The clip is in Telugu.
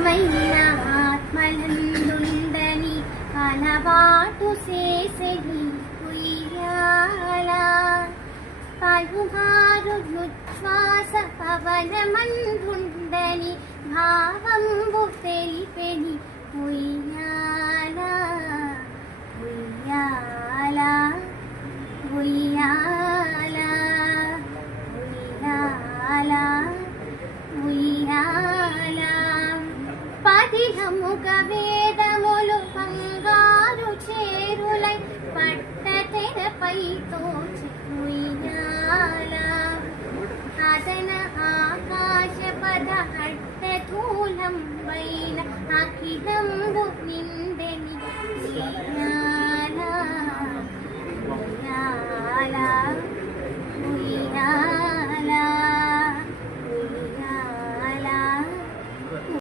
అందమైన ఆత్మలందుండని అలవాటు చేసెని ఉయ్యాల పలుమారు ఉచ్ఛ్వాస పవనమందుండని భావంబు తెలిపెని ఉయ్యాల ఉయ్యాల ఉయ్యాల ఉయ్యాల ఉయ్యాల పదిహముగ వేదములు బంగారు చేరులై పట్ట తెరపై తోచి ఉయ్యాల అదన ఆకాశ పద అడ్డతూలం వైన అఖిలంబు నిండెని ఉయ్యాల ఉయ్యాల ఉయ్యాల